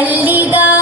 Mallika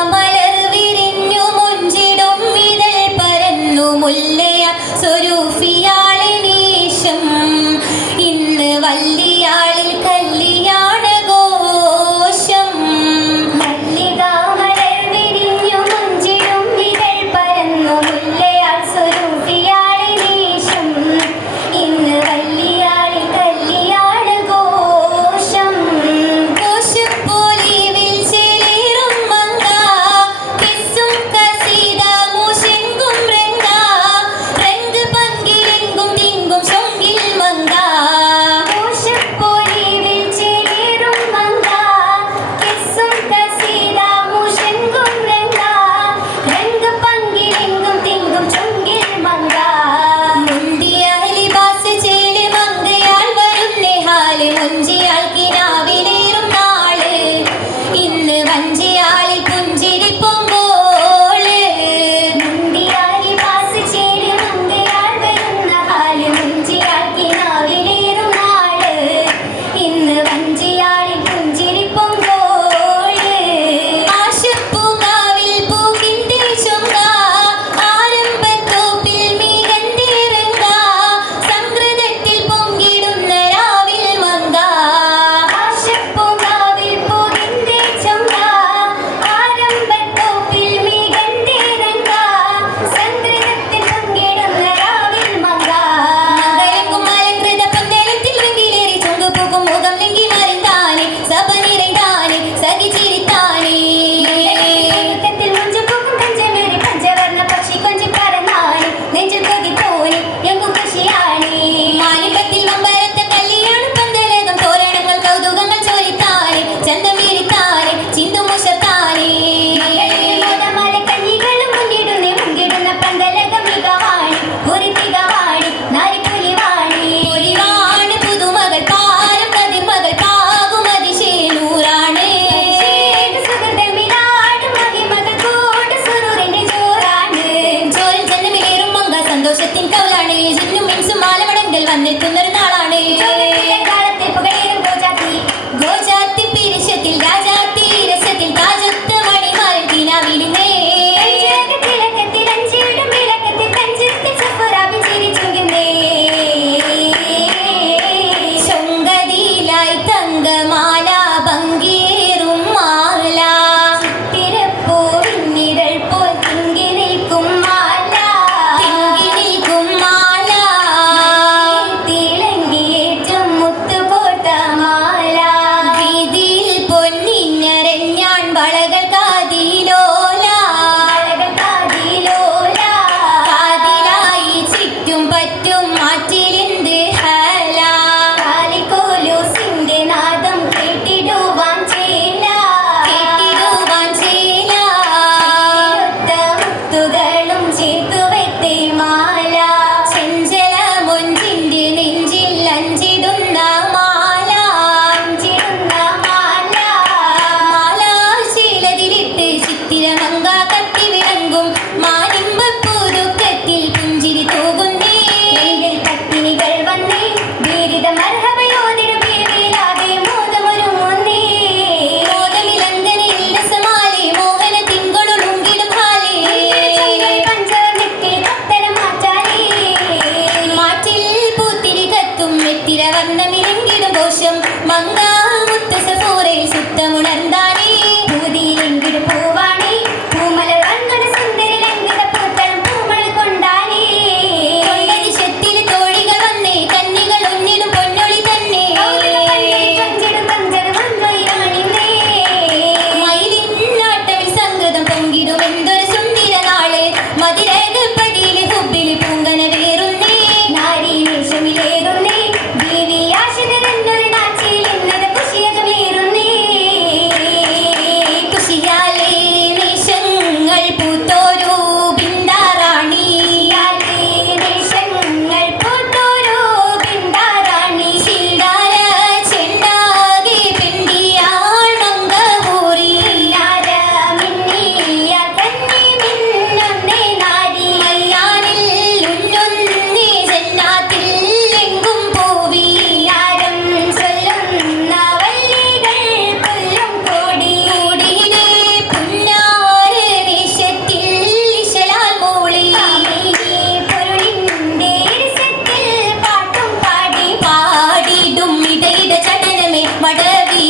ಬಳಗಲ್